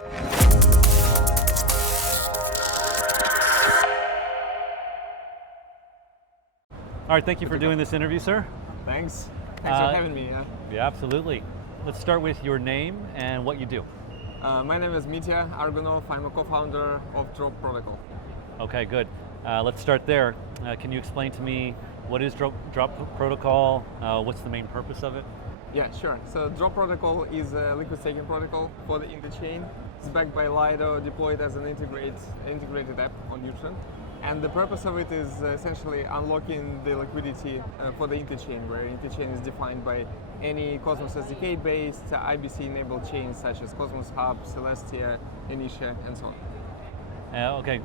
All right, thank you for doing this interview, sir. Thanks for having me. Yeah, absolutely. Let's start with your name and what you do. My name is Mitya Argunov. I'm a co-founder of Drop Protocol. Okay, good. Let's start there. Can you explain to me what is Drop Protocol? What's the main purpose of it? Yeah, sure. So Drop Protocol is a liquid staking protocol for the interchain. It's backed by Lido, deployed as an integrated app on Neutron. And the purpose of it is essentially unlocking the liquidity for the interchain, where interchain is defined by any Cosmos SDK-based IBC-enabled chains such as Cosmos Hub, Celestia, Initia, and so on. Okay,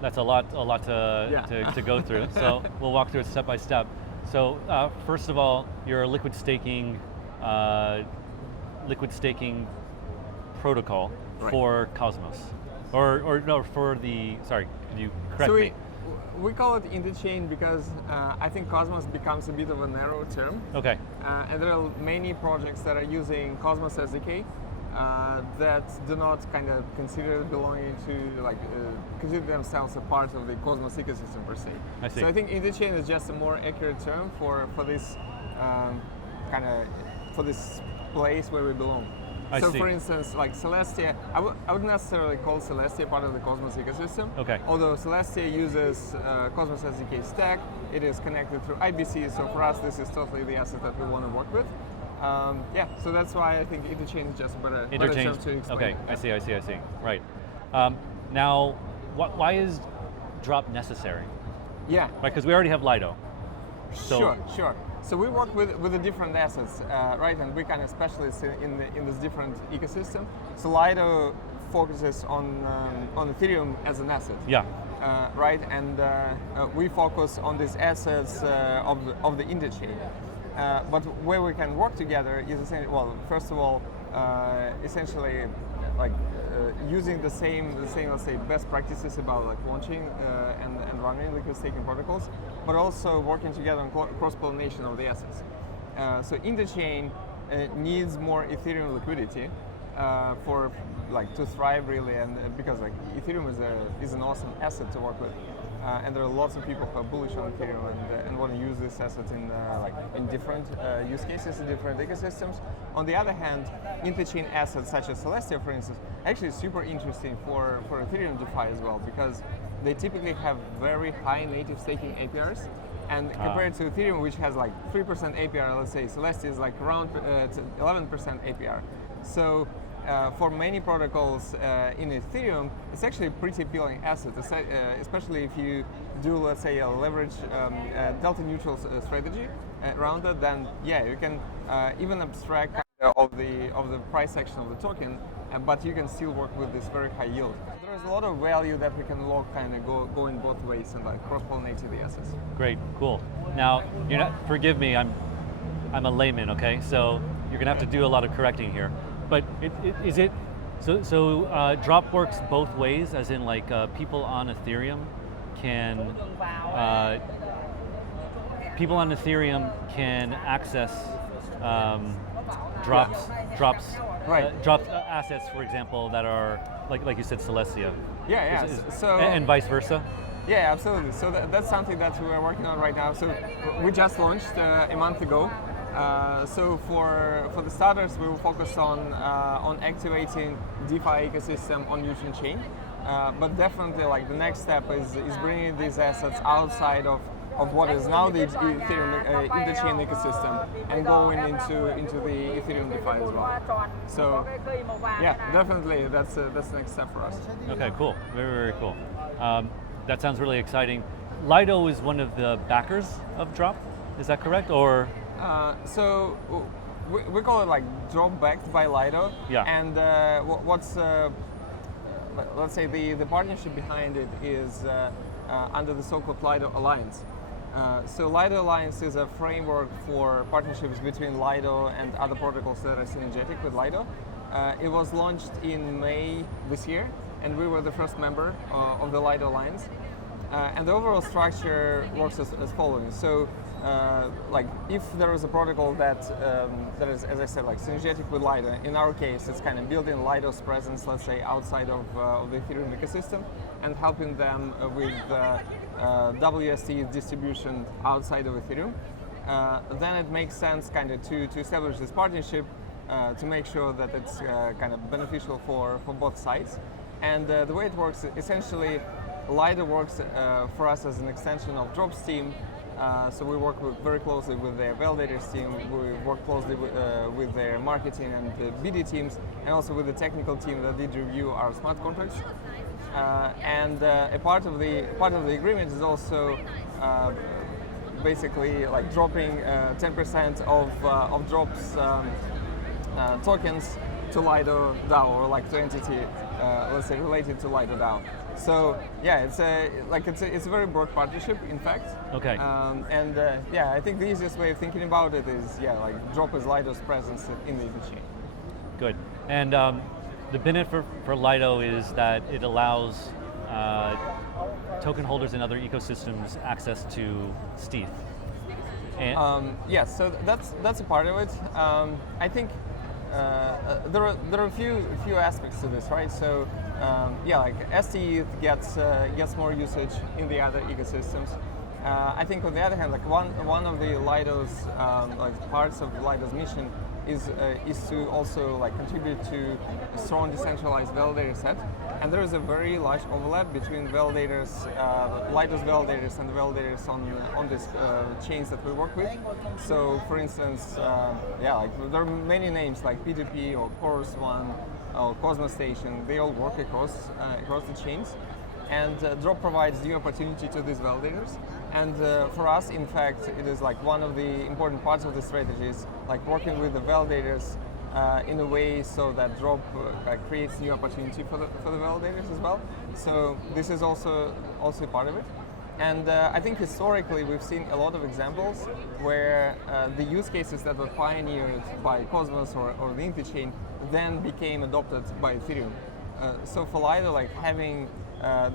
that's a lot to go through. So we'll walk through it step by step. So first of all, you're a liquid staking protocol for Cosmos, or no, for the, sorry, could you correct me? We call it interchain because I think Cosmos becomes a bit of a narrow term. Okay. And there are many projects that are using Cosmos SDK that do not kind of consider belonging to, consider themselves a part of the Cosmos ecosystem per se. I see. So I think interchain is just a more accurate term for this for this place where we belong. So for instance, like Celestia, I wouldn't necessarily call Celestia part of the Cosmos ecosystem. Okay. Although Celestia uses Cosmos SDK stack, it is connected through IBC, so for us this is totally the asset that we want to work with. Yeah, so that's why I think interchain is just a better term to explain. Okay, I see. Right. Now, why is Drop necessary? Yeah. Right, because we already have Lido. So Sure. So we work with the different assets, right? And we kind of specialists in this different ecosystem. So Lido focuses on Ethereum as an asset. Yeah. Right, and we focus on these assets of the interchain. But where we can work together is essentially, well, first of all, essentially using the same, let's say, best practices about launching and running liquid staking protocols, but also working together on cross-pollination of the assets. So interchain needs more Ethereum liquidity to thrive really, and because Ethereum is an awesome asset to work with. And there are lots of people who are bullish on Ethereum and want to use this asset in different use cases in different ecosystems. On the other hand, interchain assets such as Celestia, for instance, actually super interesting for Ethereum DeFi as well, because they typically have very high native staking APRs. And compared to Ethereum, which has 3% APR, let's say Celestia is around 11% APR. So for many protocols in Ethereum, it's actually a pretty appealing asset, especially if you do, let's say, a leverage delta neutral strategy around it. Then yeah, you can even abstract of the price action of the token, but you can still work with this very high yield. There is a lot of value that we can lock, go in both ways and cross-pollinate the assets. Great, cool. Now, forgive me, I'm a layman, okay? So you're gonna have to do a lot of correcting here. But Drop works both ways, as in people on Ethereum can access drops drop assets, for example, that are like you said, Celestia. Yeah. And vice versa. Yeah, absolutely. So that's something that we are working on right now. So we just launched a month ago. So for the starters, we will focus on activating DeFi ecosystem on Neutron chain. But definitely, the next step is bringing these assets outside of what is now the Ethereum interchain ecosystem and going into the Ethereum DeFi as well. So yeah, definitely that's the next step for us. Okay, cool. Very, very cool. That sounds really exciting. Lido is one of the backers of Drop. Is that correct, or? So we call it Drop backed by Lido. Yeah. And let's say the partnership behind it is under the so-called Lido Alliance. So Lido Alliance is a framework for partnerships between Lido and other protocols that are synergetic with Lido. It was launched in May this year, and we were the first member of the Lido Alliance. And the overall structure works as following. So like if there is a protocol that that is, as I said, like synergetic with Lido. In our case, it's kind of building Lido's presence, let's say, outside of the Ethereum ecosystem, and helping them with WST distribution outside of Ethereum. Then it makes sense kind of to establish this partnership to make sure that it's kind of beneficial for both sides. And the way it works, essentially, Lido works for us as an extension of Drop's team. So we work very closely with their validators team, we work closely with their marketing and BD teams, and also with the technical team that did review our smart contracts. And a part of the agreement is also basically like dropping 10% of Drop's tokens to Lido DAO, or like to entity, let's say, related to Lido DAO. So yeah, it's a very broad partnership, in fact. Okay. And yeah, I think the easiest way of thinking about it is, yeah, like Drop is Lido's presence in the chain. Good. And the benefit for Lido is that it allows token holders in other ecosystems access to stETH. And yes, so that's a part of it. I think there are a few aspects to this, right? So yeah, like stETH gets more usage in the other ecosystems. I think on the other hand, like one of the Lido's like parts of Lido's mission is to also like contribute to a strong decentralized validator set, and there is a very large overlap between validators, Lido's validators, and the validators on these chains that we work with. So, for instance, yeah, like there are many names like P2P or Chorus One or Cosmos Station. They all work across the chains. And Drop provides new opportunity to these validators. And for us, in fact, it is like one of the important parts of the strategies, like working with the validators in a way so that Drop creates new opportunity for the validators as well. So this is also a part of it. And I think historically we've seen a lot of examples where the use cases that were pioneered by Cosmos or the Interchain then became adopted by Ethereum. So for Lido, like having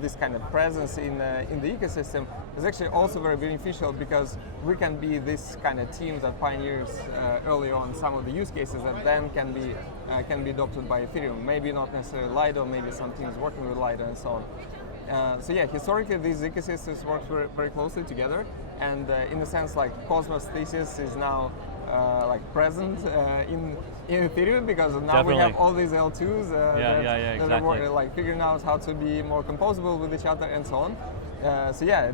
this kind of presence in the ecosystem is actually also very beneficial, because we can be this kind of team that pioneers early on some of the use cases that then can be adopted by Ethereum. Maybe not necessarily Lido, maybe some teams working with Lido and so on. So yeah, historically these ecosystems work very, very closely together, and in a sense, like Cosmos thesis is now like present in Ethereum, because now Definitely. we have all these L2s that exactly. are like figuring out how to be more composable with each other and so on. So yeah,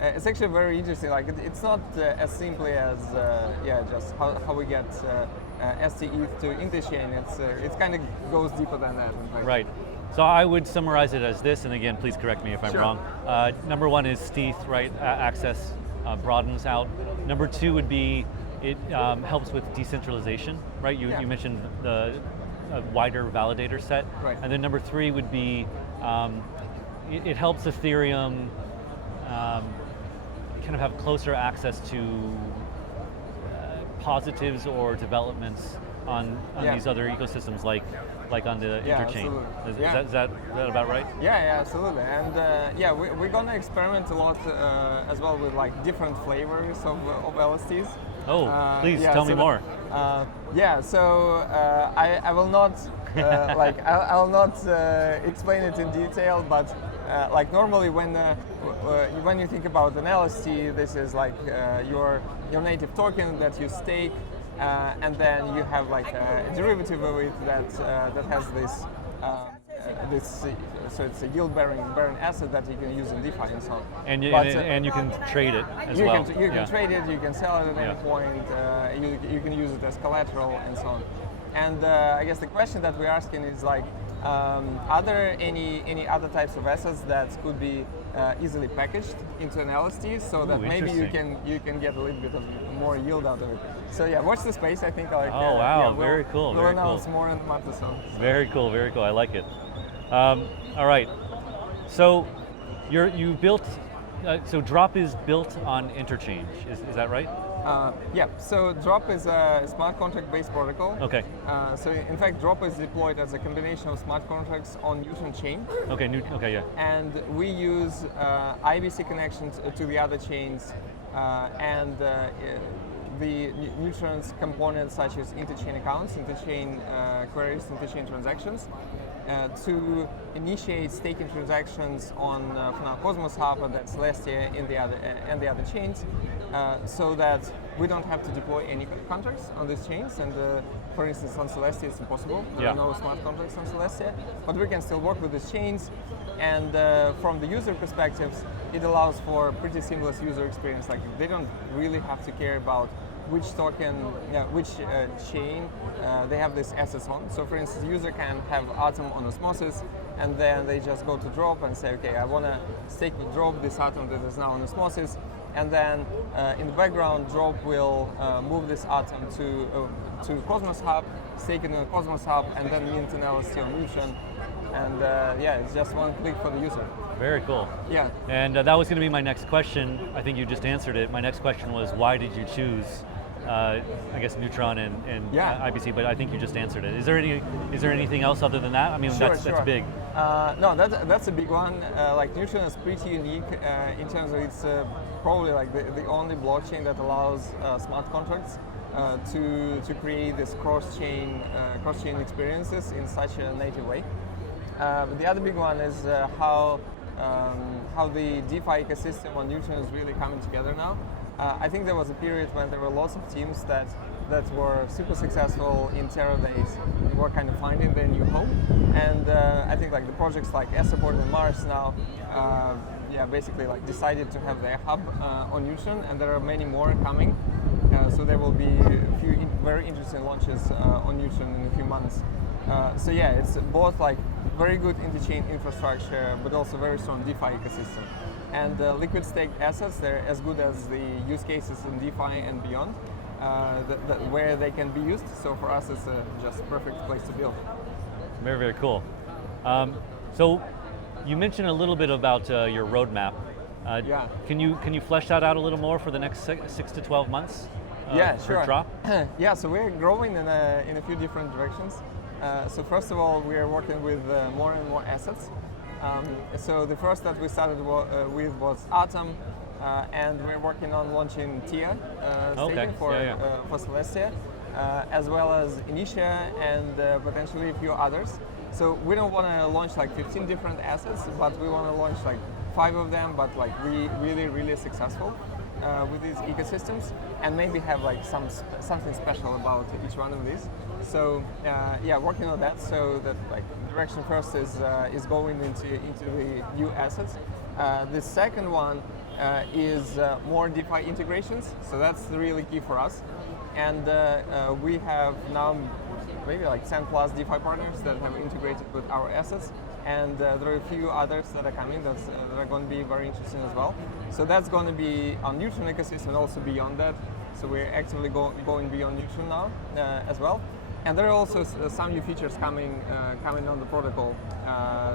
it's actually very interesting. Like it's not as simply as yeah, just how we get stETH to Interchain. It's kind of goes deeper than that, in fact. Right. So I would summarize it as this, and again, please correct me if I'm Sure. wrong. Number one is stETH, right? Access broadens out. Number two would be it helps with decentralization, right? You mentioned the wider validator set. Right. And then number three would be it helps Ethereum kind of have closer access to positives or developments on these other ecosystems, like on the Interchain. Is that about right? Yeah, absolutely. And yeah, we're gonna experiment a lot as well with like different flavors of LSTs. Oh, please tell me more. Yeah, so I will not like I will not explain it in detail, but like normally when you think about an LST, this is like your native token that you stake, and then you have like a derivative of it that has this. So it's a yield-bearing asset that you can use in DeFi and so on. And you can trade it as well. You can trade it, you can sell it at any point, you can use it as collateral and so on. And I guess the question that we're asking is like, are there any other types of assets that could be easily packaged into an LST so that maybe you can get a little bit of more yield out of it? So yeah, watch the space. I think like wow, very cool. We'll announce more in the month or so. Very cool, very cool. I like it. All right. So you built. So Drop is built on Interchange. Is that right? Yeah, so Drop is a smart contract-based protocol. Okay. So in fact, Drop is deployed as a combination of smart contracts on Newton chain. Okay, okay, yeah. And we use IBC connections to the other chains and the Newton's components such as interchain accounts, interchain queries, interchain transactions to initiate staking transactions on for now Cosmos Hub and that's Celestia in the other chains, so that we don't have to deploy any contracts on these chains. And for instance, on Celestia it's impossible. There are no smart contracts on Celestia, but we can still work with these chains. And from the user perspectives, it allows for pretty seamless user experience. Like they don't really have to care about which token, which chain they have these assets on. So for instance, the user can have Atom on Osmosis, and then they just go to Drop and say, okay, I want to stake with Drop this Atom that is now on Osmosis, and then in the background, Drop will move this Atom to Cosmos Hub, stake it in the Cosmos Hub, and then mint an LST on Newton. And yeah, it's just one click for the user. Very cool. Yeah. And that was going to be my next question. I think you just answered it. My next question was, why did you choose, I guess, Neutron and IBC? But I think you just answered it. Is there anything else other than that? I mean, Sure, that's big. No, that's a big one. Like Neutron is pretty unique in terms of it's probably like the only blockchain that allows smart contracts to create this cross-chain experiences in such a native way. But the other big one is how the DeFi ecosystem on Newton is really coming together now. I think there was a period when there were lots of teams that were super successful in Terra days, were kind of finding their new home. And I think like the projects like S-Support and Mars now, basically like decided to have their hub on Newton, and there are many more coming. So there will be a few very interesting launches on Newton in a few months. So yeah, it's both like very good interchain infrastructure, but also very strong DeFi ecosystem. And liquid staked assets, they're as good as the use cases in DeFi and beyond, where they can be used. So for us, it's just a perfect place to build. Very, very cool. So you mentioned a little bit about your roadmap. Can you flesh that out a little more for the next 6 to 12 months? Sure. Drop? Yeah, so we're growing in a few different directions. So first of all, we are working with more and more assets. So the first that we started with was Atom, and we're working on launching Tia staking for Celestia, as well as Initia and potentially a few others. So we don't want to launch like 15 different assets, but we want to launch like 5 of them, but like really successful with these ecosystems, and maybe have like something special about each one of these. So working on that. So that like direction first is going into the new assets. The second one is more DeFi integrations. So that's really key for us. And we have now maybe like 10 plus DeFi partners that have integrated with our assets. And there are a few others that are coming that are going to be very interesting as well. So that's going to be on Newton ecosystem and also beyond that. So we're actively going beyond Newton now as well. And there are also some new features coming on the protocol.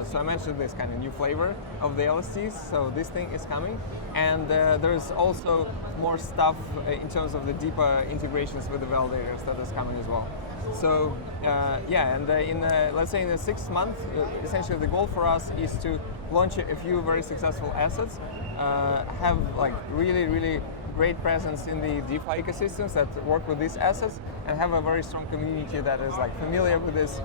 So I mentioned this kind of new flavor of the LSTs. So this thing is coming, and there's also more stuff in terms of the deeper integrations with the validators that is coming as well. So and let's say in the 6 months, essentially the goal for us is to launch a few very successful assets, have like really great presence in the DeFi ecosystems that work with these assets, and have a very strong community that is like familiar with this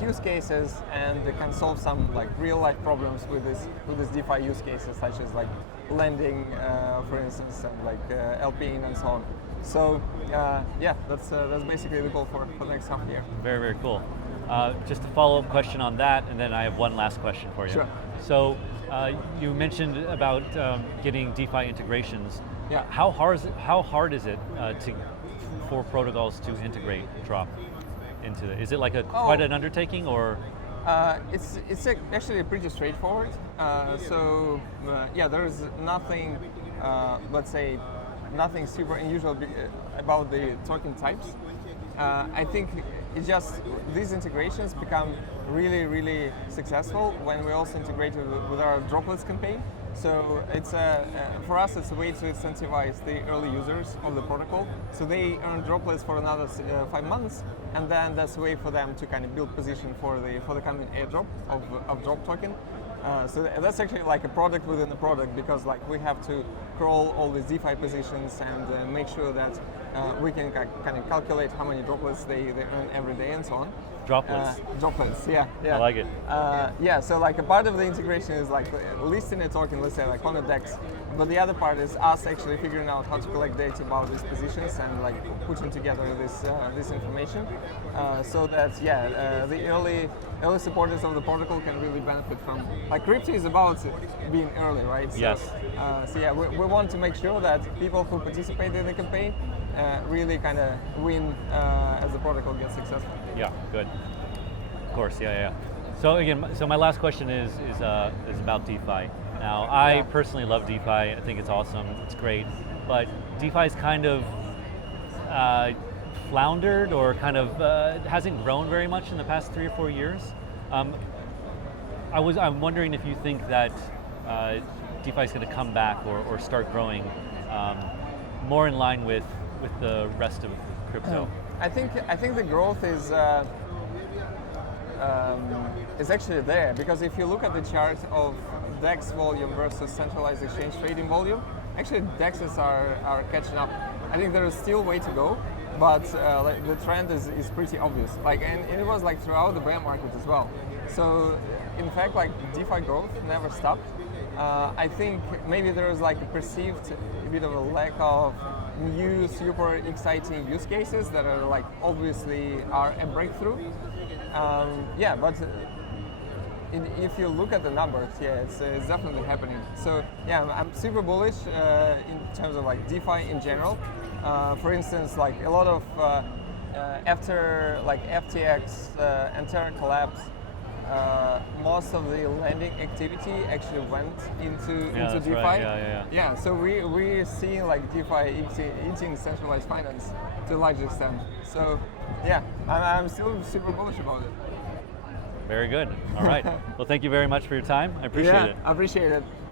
use cases and can solve some like real life problems with this DeFi use cases, such as like lending, for instance, and like LPing and so on. So that's basically the goal for the next half year. Very, very cool. Just a follow-up question on that, and then I have one last question for you. Sure. So you mentioned about getting DeFi integrations. Yeah. How hard is it for protocols to integrate Drop into it? Is it like quite an undertaking, or? It's actually pretty straightforward. There is nothing, let's say, nothing super unusual about the token types. I think it's just these integrations become really successful when we also integrate with our droplets campaign. So it's for us, it's a way to incentivize the early users of the protocol. So they earn droplets for another 5 months, and then that's a way for them to kind of build position for the coming airdrop of drop token. So that's actually like a product within a product, because like we have to crawl all these DeFi positions and make sure that we can kind of calculate how many droplets they earn every day and so on. Droplets. Droplets, yeah. I like it. Yeah, so like a part of the integration is like listing a token, let's say like on a DEX, but the other part is us actually figuring out how to collect data about these positions and like putting together this information, so that the early supporters of the protocol can really benefit from. Like crypto is about being early, right? So, Yes. So yeah, we want to make sure that people who participate in the campaign really kind of win as the protocol gets successful. Yeah, good. Of course, yeah. So again, so my last question is about DeFi. Now, I personally love DeFi. I think it's awesome. It's great, but DeFi's kind of floundered, or kind of hasn't grown very much in the past 3 or 4 years. I'm wondering if you think that DeFi is going to come back or start growing more in line with the rest of crypto. I think the growth is actually there, because if you look at the chart of DEX volume versus centralized exchange trading volume, actually DEXs are catching up. I think there is still way to go, but like the trend is pretty obvious. Like, and it was like throughout the bear market as well. So in fact, like DeFi growth never stopped. I think maybe there is like a perceived bit of a lack of new super exciting use cases that are like obviously are a breakthrough. But if you look at the numbers, it's definitely happening. So yeah, I'm super bullish in terms of like DeFi in general. For instance, like a lot of after like FTX and Terra collapse, most of the lending activity actually went into DeFi. Right. Yeah, so we're seeing like DeFi eating centralized finance to a large extent. So yeah, I'm still super bullish about it. Very good. All right. Well, thank you very much for your time. I appreciate it. I appreciate it.